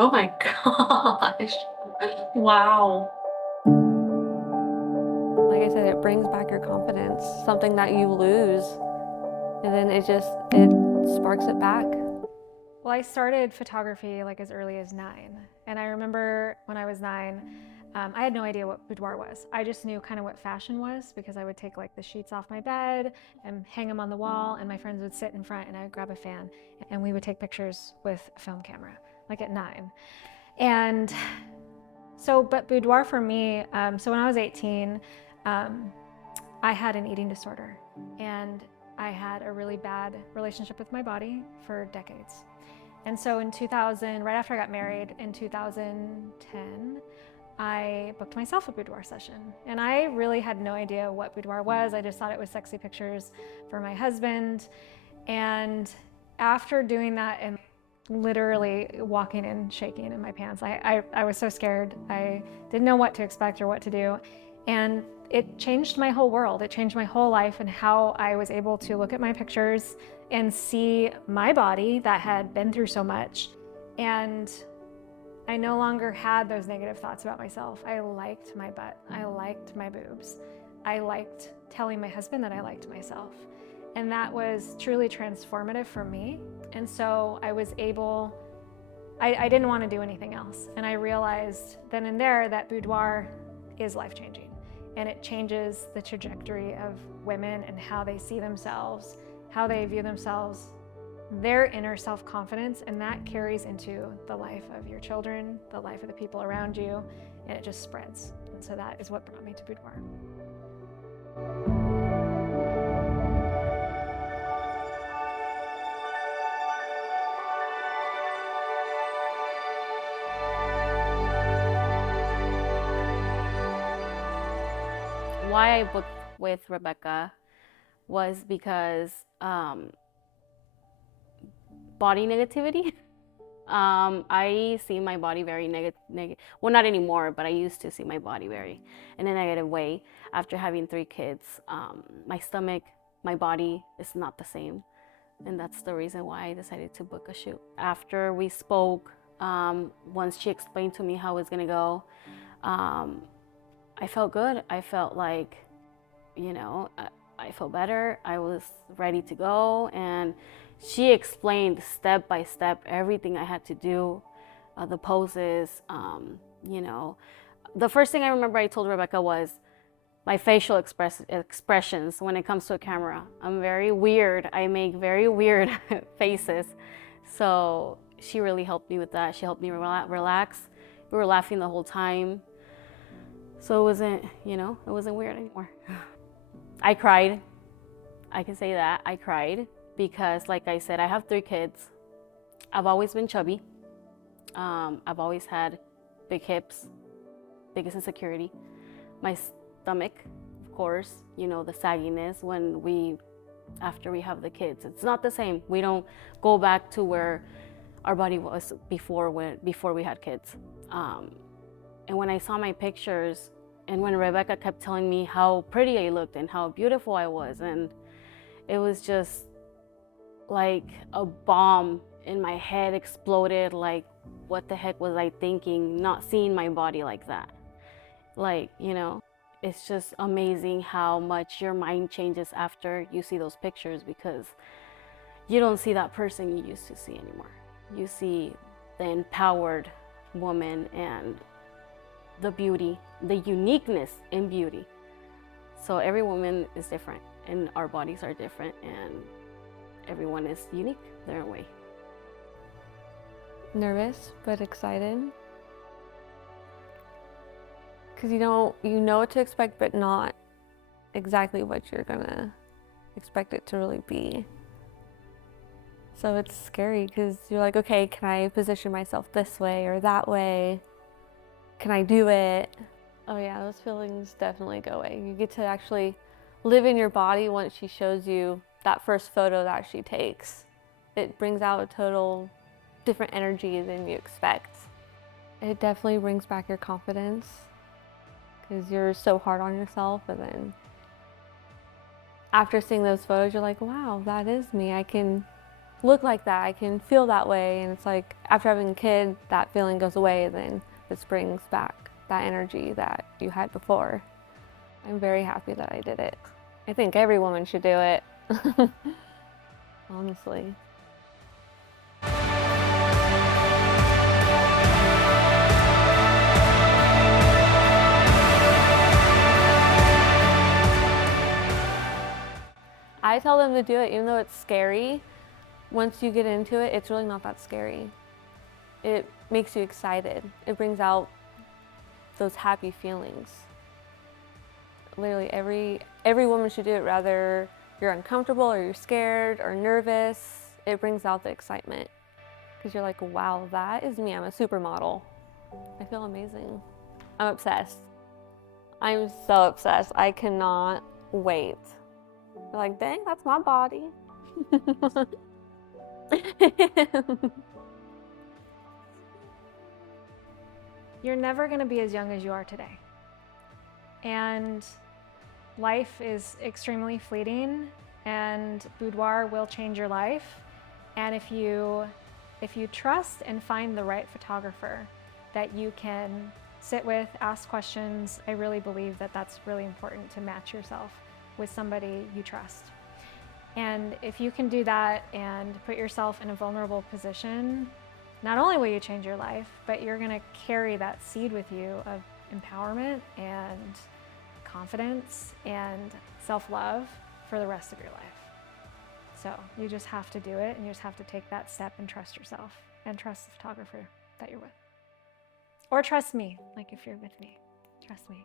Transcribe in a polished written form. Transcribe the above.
Oh my gosh. Wow. Like I said, it brings back your confidence, something that you lose, and then it sparks it back. Well, I started photography like as early as 9. And I remember when I was 9, I had no idea what boudoir was. I just knew kind of what fashion was because I would take like the sheets off my bed and hang them on the wall, and my friends would sit in front and I would grab a fan and we would take pictures with a film camera, like at 9. And so, but boudoir for me, so when I was 18, I had an eating disorder and I had a really bad relationship with my body for decades. And so in 2000, right after I got married in 2010, I booked myself a boudoir session. And I really had no idea what boudoir was. I just thought it was sexy pictures for my husband. And after doing that and literally walking in shaking in my pants, I was so scared. I didn't know what to expect or what to do. And it changed my whole world. It changed my whole life and how I was able to look at my pictures and see my body that had been through so much. And I no longer had those negative thoughts about myself. I liked my butt. I liked my boobs. I liked telling my husband that I liked myself. And that was truly transformative for me. And so I was able, I didn't want to do anything else. And I realized then and there that boudoir is life-changing. And it changes the trajectory of women and how they see themselves, how they view themselves, their inner self-confidence, and that carries into the life of your children, the life of the people around you, and it just spreads. And so that is what brought me to boudoir. Why I booked with Rebecca was because body negativity. I see my body very negative. Well, not anymore, but I used to see my body very in a negative way. After having 3 kids, my stomach, my body is not the same. And that's the reason why I decided to book a shoot. After we spoke, once she explained to me how it was gonna go, I felt good. I felt like, I felt better. I was ready to go. And she explained step by step everything I had to do, the poses. The first thing I remember I told Rebecca was my facial expressions when it comes to a camera. I'm very weird. I make very weird faces. So she really helped me with that. She helped me relax. We were laughing the whole time. So it wasn't weird anymore. I cried. I can say that. I cried because, like I said, I have 3 kids. I've always been chubby. I've always had big hips, biggest insecurity. My stomach, of course, the sagginess after we have the kids. It's not the same. We don't go back to where our body was before we had kids. And when I saw my pictures, and when Rebecca kept telling me how pretty I looked and how beautiful I was, and it was just like a bomb in my head exploded. Like, what the heck was I thinking, not seeing my body like that? It's just amazing how much your mind changes after you see those pictures, because you don't see that person you used to see anymore. You see the empowered woman and the beauty, the uniqueness in beauty. So every woman is different and our bodies are different, and everyone is unique their own way. Nervous, but excited. Because you know what to expect, but not exactly what you're gonna expect it to really be. So it's scary because you're like, okay, can I position myself this way or that way? Can I do it? Oh yeah, those feelings definitely go away. You get to actually live in your body once she shows you that first photo that she takes. It brings out a total different energy than you expect. It definitely brings back your confidence because you're so hard on yourself, and then after seeing those photos, you're like, wow, that is me. I can look like that. I can feel that way. And it's like after having a kid, that feeling goes away. Then this brings back that energy that you had before. I'm very happy that I did it. I think every woman should do it. Honestly. I tell them to do it even though it's scary. Once you get into it, it's really not that scary. It makes you excited. It brings out those happy feelings. Literally every woman should do it, whether you're uncomfortable or you're scared or nervous. It brings out the excitement because you're like, wow, that is me. I'm a supermodel. I feel amazing. I'm obsessed. I'm so obsessed. I cannot wait. You're like, dang, that's my body. You're never going to be as young as you are today. And life is extremely fleeting, and boudoir will change your life. And if you trust and find the right photographer that you can sit with, ask questions, I really believe that that's really important, to match yourself with somebody you trust. And if you can do that and put yourself in a vulnerable position, not only will you change your life, but you're going to carry that seed with you of empowerment and confidence and self-love for the rest of your life. So you just have to do it, and you just have to take that step and trust yourself and trust the photographer that you're with. Or trust me, like if you're with me, trust me.